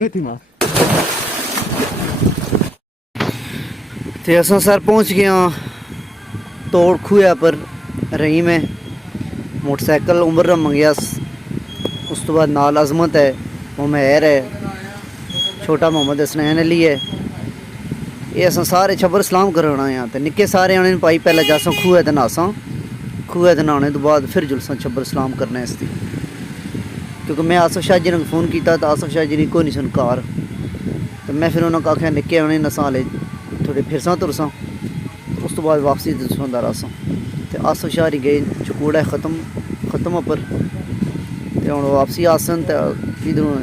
ते असां सर पहुंच गए हाँ तोड़ खूया पर रही में मोटरसाइकिल उम्र मंगया। उस तो बाद नाल अजमत है, उमैर है, छोटा मोहम्मद हसनैन अली है। ये असां सारे छबर सलाम करना आए तो निक्के सारे आने पाई पहले जासा खूह ते नहासा, खूह ते नहाने तो बाद फिर जुलसा छबर सलाम करना इसकी। क्योंकि मैं आसफ शाह जी ने फ़ोन किया तो आसफ शाह जी ने कोई नहीं सुन कार, तो मैं फिर उन्होंने आख्या निक्के आने नसा ले थोड़े फिरसा तुरसा, उस तो बाद वापसी सुनता रहा। तो आसफ शाह ही गए चकूड़ा ख़त्म पर तो हम वापसी आसन तो इधरों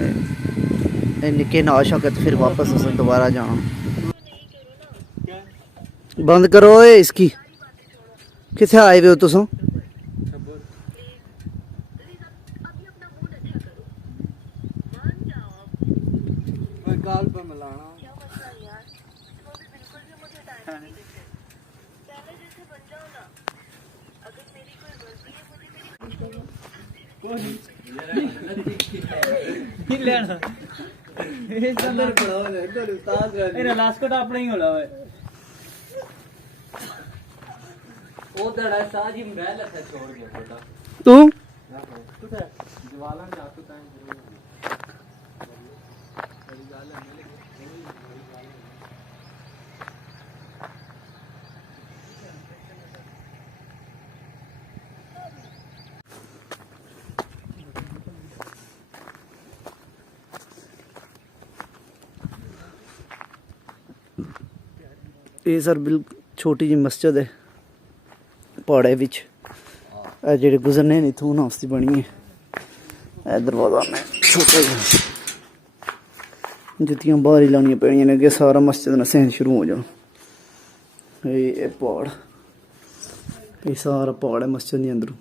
निक्के नहा शक फिर वापस अस दोबारा जाना। बंद करो इसकी, किथे आए हुए हो तुम? अपना ही होला तू ये सर बिल्कुल छोटी जी मस्जिद है पहाड़े विच, जेह्ड़े गुजरने ने इत्थों नास्ती बनी है। दरवाजा में छोटा जहा जुत्तियां बाहर ही लानियां पैनियां ने, अगे सारा मस्जिद ना सहन शुरू हो जाना। ये पहाड़, ये सारा पहाड़ है मस्जिद के अंदरों।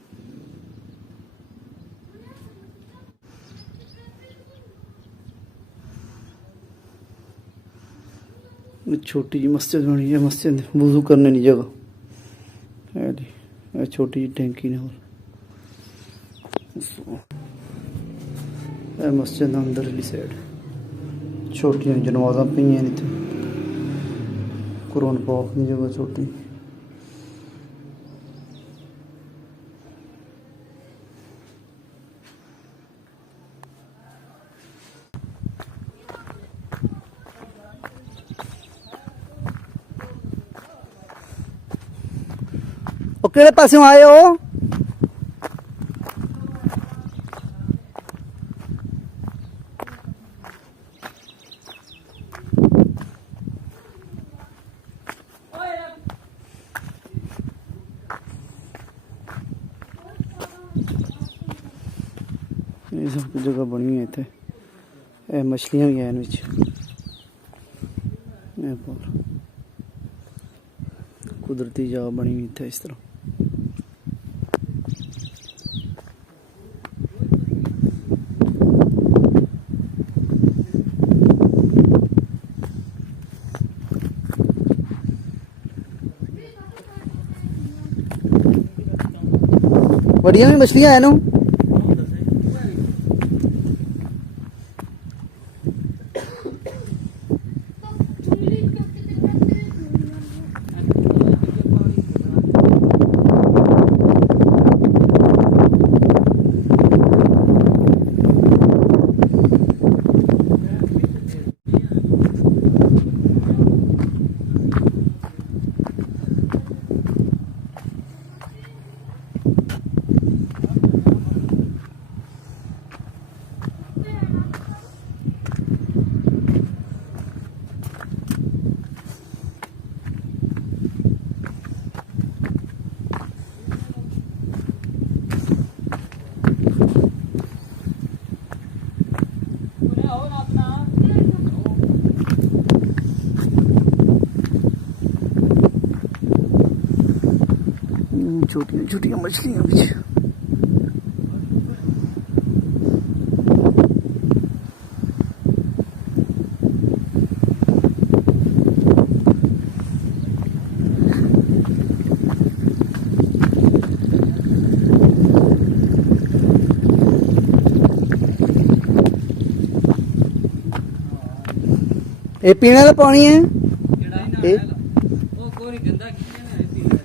छोटी जी मस्जिद बनी है, मस्जिद वजू करने की जगह है, छोटी जी टैंकी ने। और मस्जिद अंदर वाली साइड छोटियां जनवाजा पईयां ने, इत्थे कुरान पाक की जगह छोटी। केड़े पासों आए हो? ये सब जगह बनी है इतने, मछलियां भी हैं कुदरती जगह बनी हुई इतने इस तरह। बढ़िया भी मछलियां हैं ना। छोटी छोटी मछलियां भी। ये पीने का पानी है ये ਉਹ ਕੋਈ ਗੰਦਾ ਕੀਤਾ ਨਾ ਇਹ ਪੀਣਾ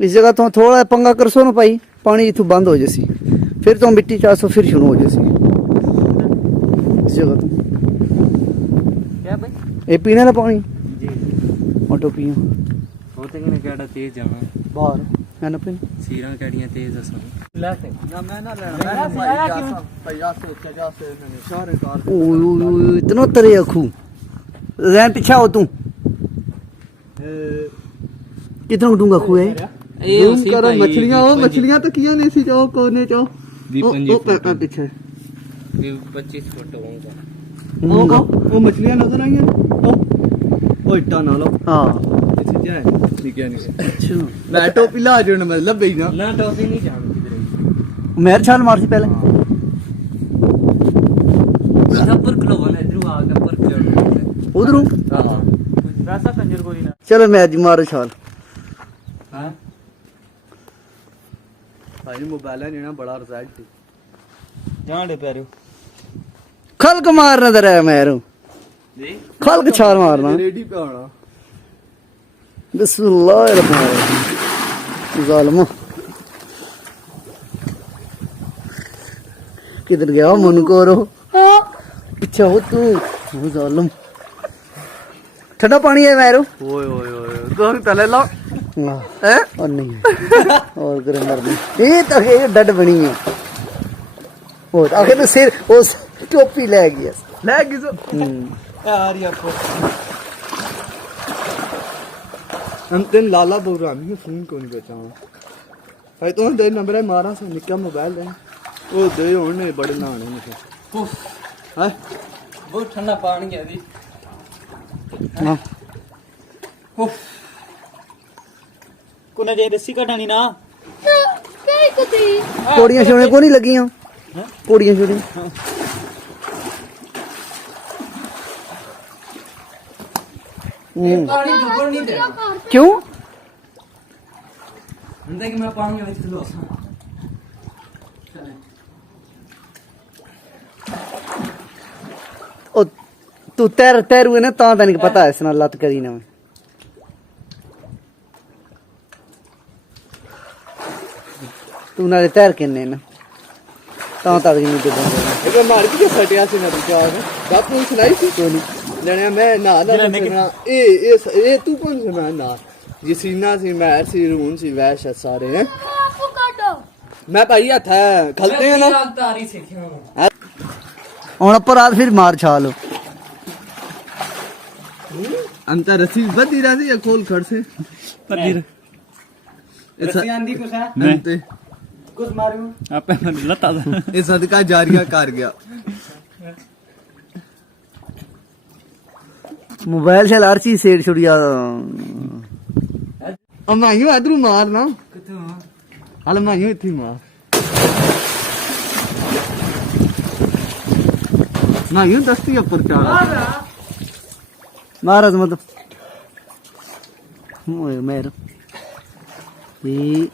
इस जगह तो थोड़ा पंगा करसो ना भाई पानी इथों बंद हो जैसी फिर तो मिट्टी 400 फिर शुरू हो जैसी इस जगह तो क्या भाई ये पीने का पानी जी ऑटो पियो ਉਹ ਤੇ ਕਿਨੇ ਕਿਹੜਾ ਤੇਜ਼ ਜਾਣਾ बाहर है ना पिन ਸੀਰਾਂ ਕਿਹੜੀਆਂ ਤੇਜ਼ ਅਸਾਂ ਲੈ ਤੇ ਨਾ ਮੈਂ ਨਾ ਲੈਣਾ ਮੈਂ ਭਾਈ ਆਸੇ ਚਜਾ ਸੇ ਸਾਰੇ ਕਾਰ ओए इतना तरे अखू रैन पीछा हो तू कितना डूंगा खू है ਇਹ ਜ਼ੂਮ ਕਰੋ ਮੱਛਲੀਆਂ ਉਹ ਮੱਛਲੀਆਂ ਤਾਂ ਕੀਆਂ ਨੇ ਸੀ ਜੋ ਕੋਨੇ ਚੋਂ ਵੀ ਉਹ ਪੈਪਾ ਪਿੱਛੇ ਵੀ 25 ਫੁੱਟ ਹੋਊਗਾ ਉਹ ਮੱਛਲੀਆਂ ਨਜ਼ਰ ਆਈਆਂ ਉਹ ਇੱਟਾ ਨਾਲ हाँ ਇੱਥੇ ਜਾ ਨਿਕਿਆ ਨਹੀਂ अच्छा ਮੈਂ ਟੋਪੀ ਲਾ ਜਣ ਮੈਂ ਲੱਭੇ ਹੀ ਨਾ ਨਾ ਟੋਪੀ ਨਹੀਂ ਜਾਣ ਕਿਧਰੇ मेहर छाल मार सी पहले ਉੱਪਰ ਖਲੋਵਾ ਨਾ ਇਧਰੋਂ ਆ ਕੇ ਉੱਪਰ ਚੜ उधरों ਹਾਂ ਰਾਸਾ ਕੰਜਰ ਕੋਈ ਨਾ चलो मैं जी मारो छाल ਹਾਂ ਭਾਈ ਮੋਬਾਈਲ ਨੇ ਨਾ ਬੜਾ ਰਿਜ਼ਲਟ ਜਾਣ ਪਿਆਰਿਓ खलक मारना दे रहा मेहरू ਜੀ खलक छाल मारना ਰੈਡੀ ਪਿਆ ਹੋਣਾ बिस्मिल्लाह जालिम किधर गया मन को रो पीछे हो तू वो जालिम ठंडा पानी है मेहरू ਓਏ ਓਏ ਓਏ ਦੋਰ ਤਲੇ ਲਾ है और नहीं और गर्म मरनी ये तो ये डड बनी है और आखिर तो सिर उस टोपी ले गया ਲੈ ਗਿਸ ਯਾਰ ਯਾਰ ਅੰਤਨ ਲਾਲਾ ਬੋਰਾ ਮੈਂ ਫੋਨ ਕੋਈ ਨਹੀਂ ਬਚਾਉਣਾ ਭਾਈ ਤੂੰ ਦੇ ਨੰਬਰ ਹੈ ਮਾਰਾਂ ਸੇ ਨਿੱਕਾ ਮੋਬਾਈਲ ਦੇ ਉਹ ਦੇ ਹੁਣ ਨੇ ਬੜੇ ਨਾਣੇ ਨੇ ਹੈ ਬਹੁਤ ਠੰਡਾ ਪਾਣੀ ਹੈ ਜੀ हाँ ਕੋਨੇ ਜੇ ਰੱਸੀ ਕਢਾਣੀ ਨਾ पौड़ियां छोड़ने को नहीं लगी हैं पौड़ियां छोड़ियां ਪਾਣੀ ਡੁੱਬਣ ਨਹੀਂ ਦੇਣਾ क्यों ਹੁੰਦਾ ਕਿ ਮੈਂ ਪਾਣੀ ਵਿੱਚ ਖਲੋਸਾਂ ओ तू तैर हुए ना ता तैनक पता है इस नाल लत करी ना मैं तू नाले तैर किन्ने ना ता तक नहीं डुबन ਇਹ ਮਾਰ ਕੇ ਸਟਿਆ ਸੀ ਨਾ ਵਿਚਾਰ ਬਾਪੂ ਨੂੰ ਸੁਣਾਈ ਸੀ ਕੋਈ ਨਹੀਂ ਲੈਣਾ ਮੈਂ ਨਾ ਨਾ ਸੁਣਾ ਇਹ ਤੂੰ ਕੋਣ ਸੁਣਾ ਨਾ ਜੀ ਸੀਨਾ ਸੀ ਮੈਂ ਸੀ ਰੂਨ ਸੀ ਵੈਸ਼ ਸਾਰੇ ਹੈ ਮੈਂ ਭਾਈ ਹੱਥ ਖਲਤੇ ਹੈ ਨਾ ਤਾਰੀ ਸਿੱਖਿਆ ਹਾਂ ਹੁਣ ਉੱਪਰ ਆ ਫਿਰ ਮਾਰ ਛਾਲ ਅੰਤਰ ਰਸੀ ਬੱਦੀ ਰਹੀ ਹੈ ਖੋਲ ਖੜ ਸੇ ਪੱਦੀ ਰੱਸੀ ਆਂਦੀ ਕੁਛ ਹੈ ਅੰਤੇ ਕੁਛ ਮਾਰੂ ਆਪੇ ਮਨ ਲੱਤਾ ਦਾ ਇਹ ਸਦਕਾ ਜਾਰੀਆ ਕਰ ਗਿਆ मोबाइल से हर चीज सेड़ छुड़िया ਅਮਾਈਓ ਇਧਰੋਂ ਮਾਰ ਨਾ ਕਿੱਥੋਂ ਹਲ ਮਾਈਓ ਇੱਥੇ ਮਾਰ ਮਾਈਓ ਦਸਤੀ ਉੱਪਰ ਚਾੜ महाराज मतलब ओए मेरे ये